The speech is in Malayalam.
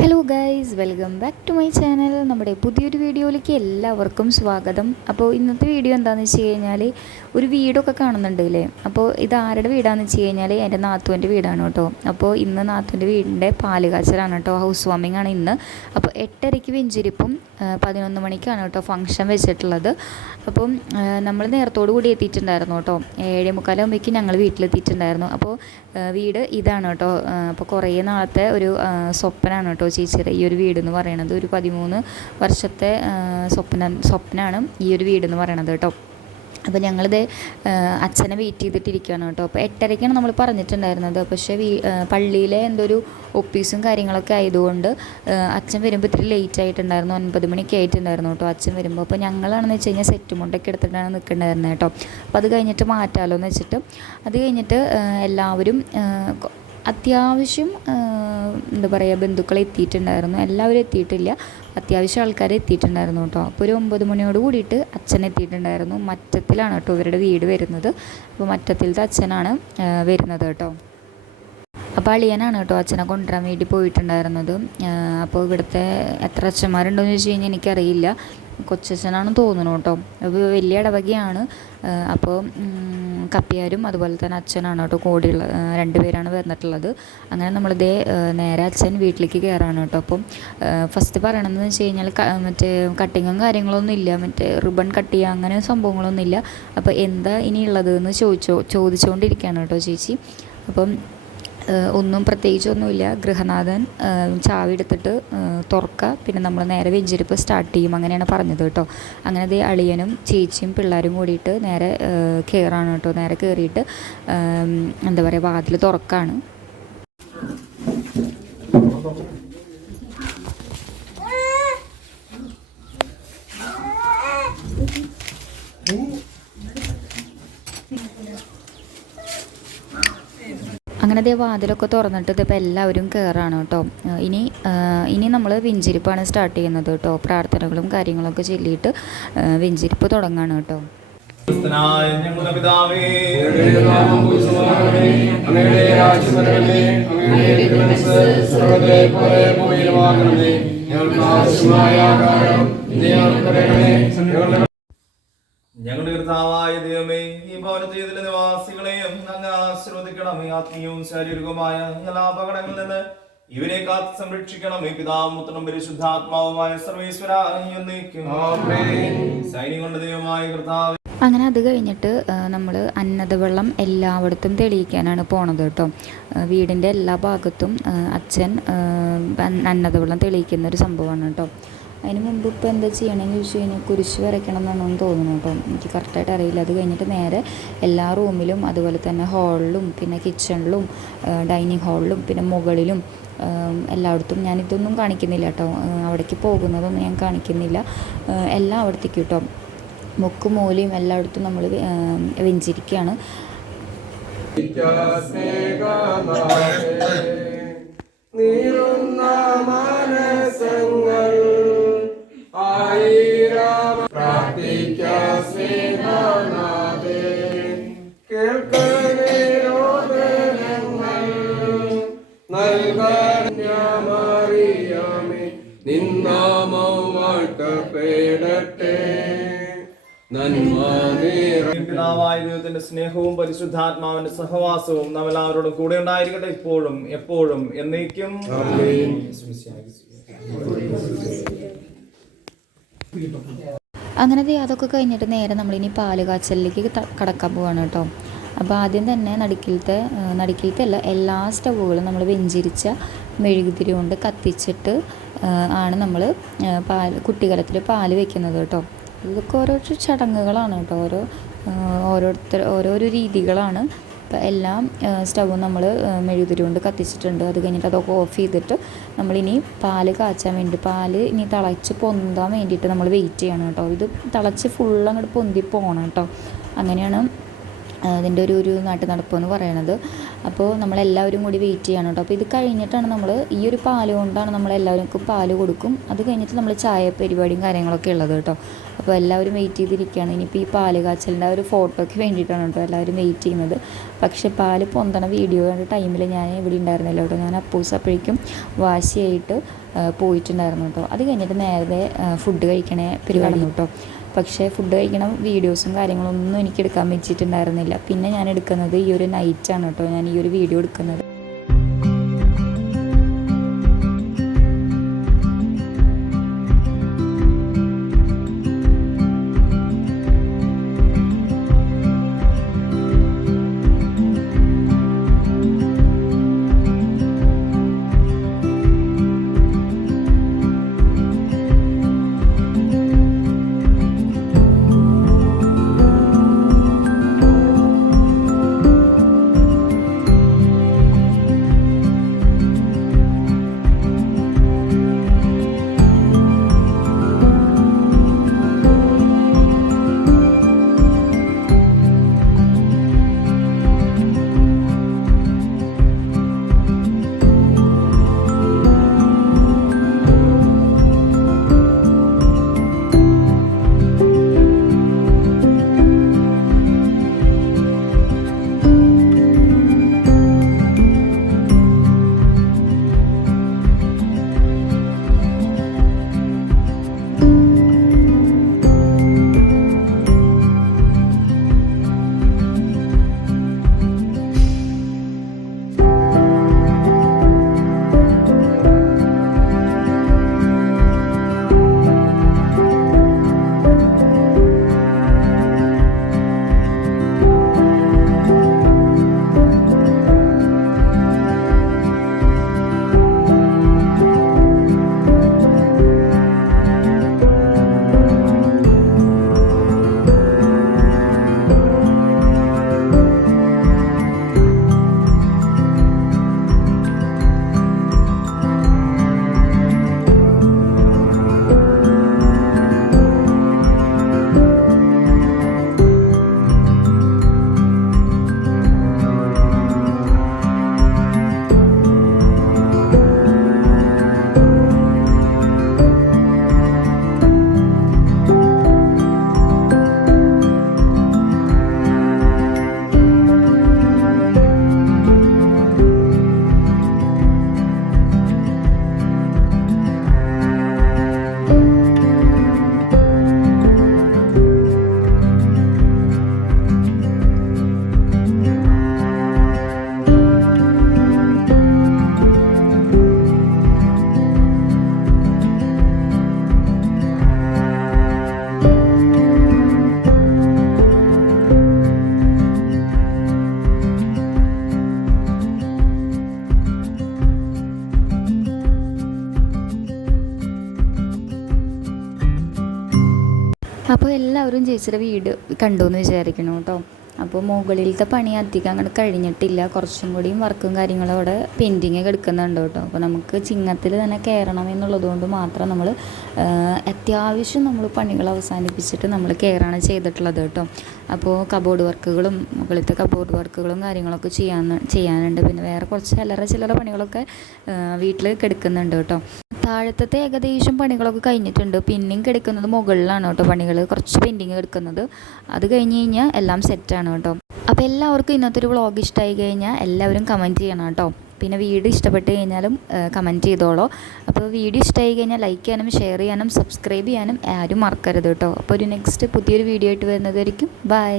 Hello guys, welcome back to my channel. നമ്മുടെ പുതിയൊരു വീഡിയോയിലേക്ക് എല്ലാവർക്കും സ്വാഗതം. അപ്പോൾ ഇന്നത്തെ വീഡിയോ എന്താണെന്ന് വെച്ച് കഴിഞ്ഞാൽ ഒരു വീടൊക്കെ കാണുന്നുണ്ട് അല്ലേ. അപ്പോൾ ഇത് ആരുടെ വീടാണെന്ന് വെച്ച് കഴിഞ്ഞാൽ എൻ്റെ നാത്തുവിൻ്റെ വീടാണ് കേട്ടോ. അപ്പോൾ ഇന്ന് നാത്തുവിൻ്റെ വീടിൻ്റെ പാല് കാച്ചലാണ് കേട്ടോ, ഹൗസ് വാമിംഗ് ആണ് ഇന്ന്. അപ്പോൾ 8:30 വെഞ്ചിരിപ്പും 11 മണിക്കാണ് കേട്ടോ ഫംഗ്ഷൻ വെച്ചിട്ടുള്ളത്. അപ്പം നമ്മൾ നേരത്തോടു കൂടി എത്തിയിട്ടുണ്ടായിരുന്നു കേട്ടോ. 7:45 ഞങ്ങൾ വീട്ടിലെത്തിയിട്ടുണ്ടായിരുന്നു. അപ്പോൾ വീട് ഇതാണ് കേട്ടോ. അപ്പോൾ കുറേ നാളത്തെ ഒരു സ്വപ്നമാണ് കേട്ടോ ചേച്ചിയുടെ ഈ ഒരു വീടെന്ന് പറയണത്. ഒരു 13 വർഷത്തെ സ്വപ്നമാണ് ഈ ഒരു വീടെന്ന് പറയണത് കേട്ടോ. അപ്പോൾ ഞങ്ങളിത് അച്ഛനെ വെയിറ്റ് ചെയ്തിട്ടിരിക്കുകയാണ് കേട്ടോ. അപ്പോൾ 8:30 നമ്മൾ പറഞ്ഞിട്ടുണ്ടായിരുന്നത്. പക്ഷേ പള്ളിയിലെ എന്തൊരു ഒപ്പീസും കാര്യങ്ങളൊക്കെ ആയതുകൊണ്ട് അച്ഛൻ വരുമ്പോൾ ഇത്തിരി ലേറ്റ് ആയിട്ടുണ്ടായിരുന്നു. 9 മണിക്ക് ആയിട്ടുണ്ടായിരുന്നു കേട്ടോ അച്ഛൻ വരുമ്പോൾ. അപ്പോൾ ഞങ്ങളാണെന്ന് വെച്ച് കഴിഞ്ഞാൽ സെറ്റ് മുണ്ടൊക്കെ എടുത്തിട്ടാണ് നിൽക്കേണ്ടായിരുന്നത് കേട്ടോ. അപ്പോൾ അത് കഴിഞ്ഞിട്ട് മാറ്റാമല്ലോ എന്ന് വെച്ചിട്ട് അത് കഴിഞ്ഞിട്ട് എല്ലാവരും അത്യാവശ്യം എന്താ പറയുക ബന്ധുക്കൾ എത്തിയിട്ടുണ്ടായിരുന്നു. എല്ലാവരും എത്തിയിട്ടില്ല, അത്യാവശ്യം ആൾക്കാർ എത്തിയിട്ടുണ്ടായിരുന്നു കേട്ടോ. അപ്പോൾ ഒരു 9 മണിയോട് കൂടിയിട്ട് അച്ഛൻ എത്തിയിട്ടുണ്ടായിരുന്നു. മറ്റത്തിലാണ് കേട്ടോ ഇവരുടെ വീട് വരുന്നത്. അപ്പോൾ മറ്റത്തിലത്തെ അച്ഛനാണ് വരുന്നത് കേട്ടോ. അപ്പോൾ അളിയനാണ് കേട്ടോ അച്ഛനെ കൊണ്ടുവരാൻ വേണ്ടി പോയിട്ടുണ്ടായിരുന്നത്. അപ്പോൾ ഇവിടുത്തെ എത്ര അച്ഛന്മാരുണ്ടോയെന്ന് ചോദിച്ചു കഴിഞ്ഞാൽ എനിക്കറിയില്ല. കൊച്ചച്ഛനാണെന്ന് തോന്നുന്നു കേട്ടോ. അപ്പോൾ വലിയ ഇടവകയാണ്. അപ്പോൾ കപ്പിയാരും അതുപോലെ തന്നെ അച്ഛനാണ് കേട്ടോ കൂടെയുള്ള 2 പേരാണ് വന്നിട്ടുള്ളത്. അങ്ങനെ നമ്മളിതേ നേരെ അച്ഛൻ വീട്ടിലേക്ക് കയറാണ് കേട്ടോ. അപ്പം ഫസ്റ്റ് പറയണതെന്ന് വെച്ച് കഴിഞ്ഞാൽ മറ്റേ കട്ടിങ്ങും കാര്യങ്ങളൊന്നും ഇല്ല, മറ്റേ റിബൺ കട്ട് ചെയ്യുക അങ്ങനെ സംഭവങ്ങളൊന്നും ഇല്ല. അപ്പോൾ എന്താ ഇനിയുള്ളത് എന്ന് ചോദിച്ചുകൊണ്ടിരിക്കുകയാണ് കേട്ടോ ചേച്ചി. അപ്പം ഒന്നും പ്രത്യേകിച്ചൊന്നുമില്ല. ഗൃഹനാഥൻ ചാവി എടുത്തിട്ട് തുറക്കുക, പിന്നെ നമ്മൾ നേരെ വെഞ്ചിരിപ്പ് സ്റ്റാർട്ട് ചെയ്യും, അങ്ങനെയാണ് പറഞ്ഞത് കേട്ടോ. അങ്ങനെ ദേ അളിയനും ചേച്ചിയും പിള്ളേരും കൂടിയിട്ട് നേരെ കയറാണ് കേട്ടോ. നേരെ കയറിയിട്ട് എന്താ പറയുക വാതിൽ തുറക്കാണ്. അങ്ങനെ അതേ വാതിലൊക്കെ തുറന്നിട്ട് ഇതിപ്പോൾ എല്ലാവരും കയറാണ് കേട്ടോ. ഇനി നമ്മൾ വെഞ്ചിരിപ്പാണ് സ്റ്റാർട്ട് ചെയ്യുന്നത് കേട്ടോ. പ്രാർത്ഥനകളും കാര്യങ്ങളൊക്കെ ചൊല്ലിയിട്ട് വെഞ്ചിരിപ്പ് തുടങ്ങാണ് കേട്ടോ. ഞങ്ങളുടെ പിതാവേ, ഞങ്ങളുടെ കർത്താവായ ദൈവമേ, ഈ ഭവനത്തിലെ നിവാസികളെയും അങ്ങ് ആശീർവദിക്കണമേ. ആത്മീയവും ശാരീരികവുമായ എല്ലാ അപകടങ്ങളിൽ നിന്ന് ഇവരെ കാത്ത് സംരക്ഷിക്കണമേ. പിതാവും പുത്രനും പരിശുദ്ധാത്മാവുമായ സർവേശ്വര സൈന്യങ്ങളുടെ ദൈവമായ കർത്താവ്. അങ്ങനെ അത് കഴിഞ്ഞിട്ട് നമ്മൾ അന്നദവെള്ളം എല്ലായിടത്തും തെളിയിക്കാനാണ് പോണത് കേട്ടോ. വീടിൻ്റെ എല്ലാ ഭാഗത്തും അച്ഛൻ അന്നദവെള്ളം തെളിയിക്കുന്ന ഒരു സംഭവമാണ് കേട്ടോ. അതിന് മുമ്പ് ഇപ്പോൾ എന്താ ചെയ്യണമെന്ന് ചോദിച്ചു കഴിഞ്ഞാൽ കുരിശ് വരയ്ക്കണം എന്നാണെന്ന് തോന്നുന്നു കേട്ടോ. എനിക്ക് കറക്റ്റായിട്ട് അറിയില്ല. അത് കഴിഞ്ഞിട്ട് നേരെ എല്ലാ റൂമിലും അതുപോലെ തന്നെ ഹാളിലും പിന്നെ കിച്ചണിലും ഡൈനിങ് ഹാളിലും പിന്നെ മുകളിലും എല്ലായിടത്തും ഞാനിതൊന്നും കാണിക്കുന്നില്ല കേട്ടോ. അവിടേക്ക് പോകുന്നതൊന്നും ഞാൻ കാണിക്കുന്നില്ല. എല്ലായിടത്തേക്കും കേട്ടോ, മുക്കും മൂലയും എല്ലായിടത്തും നമ്മൾ വെഞ്ചിരിക്കുകയാണ്. പിതാവായ ദൈവത്തിന്റെ സ്നേഹവും പരിശുദ്ധാത്മാവിന്റെ സഹവാസവും നാം എല്ലാവരോടും കൂടെ ഉണ്ടായിരിക്കട്ടെ, ഇപ്പോഴും എപ്പോഴും എന്നേക്കും. അങ്ങനെ അതൊക്കെ കഴിഞ്ഞിട്ട് നേരെ നമ്മളിനി പാല് കാച്ചലിലേക്ക് കടക്കാൻ പോവാണ് കേട്ടോ. അപ്പോൾ ആദ്യം തന്നെ നടുക്കിലത്തെ അല്ല എല്ലാ സ്റ്റൗവുകളും നമ്മൾ വെഞ്ചിരിച്ച മെഴുകുതിരി കൊണ്ട് കത്തിച്ചിട്ട് ആണ് നമ്മൾ കുട്ടികലത്തിൽ പാല് വെക്കുന്നത് കേട്ടോ. ഇതൊക്കെ ഓരോ ചടങ്ങുകളാണ് കേട്ടോ. ഓരോരോ രീതികളാണ്. അപ്പോൾ എല്ലാം സ്റ്റൗവും നമ്മൾ മെഴുകുതിരി കൊണ്ട് കത്തിച്ചിട്ടുണ്ട്. അത് കഴിഞ്ഞിട്ട് അതൊക്കെ ഓഫ് ചെയ്തിട്ട് നമ്മളിനി പാല് കാച്ചാൻ വേണ്ടി പാല് ഇനി തിളച്ച് പൊന്താൻ വേണ്ടിയിട്ട് നമ്മൾ വെയിറ്റ് ചെയ്യണം കേട്ടോ. ഇത് തിളച്ച് ഫുള്ള് അങ്ങോട്ട് പൊന്തി പോകണം കേട്ടോ. അങ്ങനെയാണ് അതിൻ്റെ ഒരു നാട്ടു നടപ്പെന്ന് പറയണത്. അപ്പോൾ നമ്മളെല്ലാവരും കൂടി വെയിറ്റ് ചെയ്യണം കേട്ടോ. അപ്പോൾ ഇത് കഴിഞ്ഞിട്ടാണ് നമ്മൾ ഈ ഒരു പാല് കൊണ്ടാണ് നമ്മളെല്ലാവർക്കും പാല് കൊടുക്കും. അത് കഴിഞ്ഞിട്ട് നമ്മൾ ചായ പരിപാടിയും കാര്യങ്ങളൊക്കെ ഉള്ളത് കേട്ടോ. അപ്പോൾ എല്ലാവരും വെയിറ്റ് ചെയ്തിരിക്കുകയാണ്. ഇനിയിപ്പോൾ ഈ പാല് കാച്ചലിൻ്റെ ഒരു ഫോട്ടോയ്ക്ക് വേണ്ടിയിട്ടാണ് കേട്ടോ എല്ലാവരും വെയിറ്റ് ചെയ്യുന്നത്. പക്ഷേ പാല് പൊന്തണ വീഡിയോയുടെ ടൈമിൽ ഞാൻ ഇവിടെ ഉണ്ടായിരുന്നില്ല കേട്ടോ. ഞാൻ അപ്പോഴേക്കും വാശിയായിട്ട് പോയിട്ടുണ്ടായിരുന്നു കേട്ടോ. അത് കഴിഞ്ഞിട്ട് നേരത്തെ ഫുഡ് കഴിക്കണേ പരിപാടി കേട്ടോ. പക്ഷേ ഫുഡ് കഴിക്കണം വീഡിയോസും കാര്യങ്ങളൊന്നും എനിക്ക് എടുക്കാൻ വെച്ചിട്ടുണ്ടായിരുന്നില്ല. പിന്നെ ഞാൻ എടുക്കുന്നത് ഈ ഒരു നൈറ്റാണ് കേട്ടോ, ഞാൻ ഈ ഒരു വീഡിയോ എടുക്കുന്നത്. അപ്പോൾ എല്ലാവരും ചേച്ചിയുടെ വീട് കണ്ടു എന്ന് വിചാരിക്കണം കേട്ടോ. അപ്പോൾ മുകളിലത്തെ പണി അധികം അങ്ങോട്ട് കഴിഞ്ഞിട്ടില്ല, കുറച്ചും കൂടിയും വർക്കും കാര്യങ്ങളും അവിടെ പെൻഡിങ് കിടക്കുന്നുണ്ട് കേട്ടോ. അപ്പോൾ നമുക്ക് ചിങ്ങത്തിൽ തന്നെ കയറണം എന്നുള്ളതുകൊണ്ട് മാത്രം നമ്മൾ അത്യാവശ്യം നമ്മൾ പണികൾ അവസാനിപ്പിച്ചിട്ട് നമ്മൾ കയറാണ് ചെയ്തിട്ടുള്ളത് കേട്ടോ. അപ്പോൾ കബോർഡ് വർക്കുകളും മുകളിലത്തെ കബോർഡ് വർക്കുകളും കാര്യങ്ങളൊക്കെ ചെയ്യാനുണ്ട്. പിന്നെ വേറെ കുറച്ച് ചില്ലറ പണികളൊക്കെ വീട്ടിൽ കിടക്കുന്നുണ്ട് കേട്ടോ. താഴത്തെ ഏകദേശം പണികളൊക്കെ കഴിഞ്ഞിട്ടുണ്ട്, പിന്നെയും കിടക്കുന്നത് മുകളിലാണ് കേട്ടോ. പണികൾ കുറച്ച് പെൻഡിങ് കിടക്കുന്നത്, അത് കഴിഞ്ഞ് കഴിഞ്ഞാൽ എല്ലാം സെറ്റാണ് കേട്ടോ. അപ്പോൾ എല്ലാവർക്കും ഇന്നത്തെ ഒരു വ്ളോഗ് ഇഷ്ടമായി കഴിഞ്ഞാൽ എല്ലാവരും കമൻറ്റ് ചെയ്യണം കേട്ടോ. പിന്നെ വീഡിയോ ഇഷ്ടപ്പെട്ട് കഴിഞ്ഞാലും കമൻറ്റ് ചെയ്തോളൂ. അപ്പോൾ വീഡിയോ ഇഷ്ടമായി കഴിഞ്ഞാൽ ലൈക്ക് ചെയ്യാനും ഷെയർ ചെയ്യാനും സബ്സ്ക്രൈബ് ചെയ്യാനും ആരും മറക്കരുത് കേട്ടോ. അപ്പോൾ ഒരു നെക്സ്റ്റ് പുതിയൊരു വീഡിയോ ആയിട്ട് വരുന്നതായിരിക്കും. ബൈ.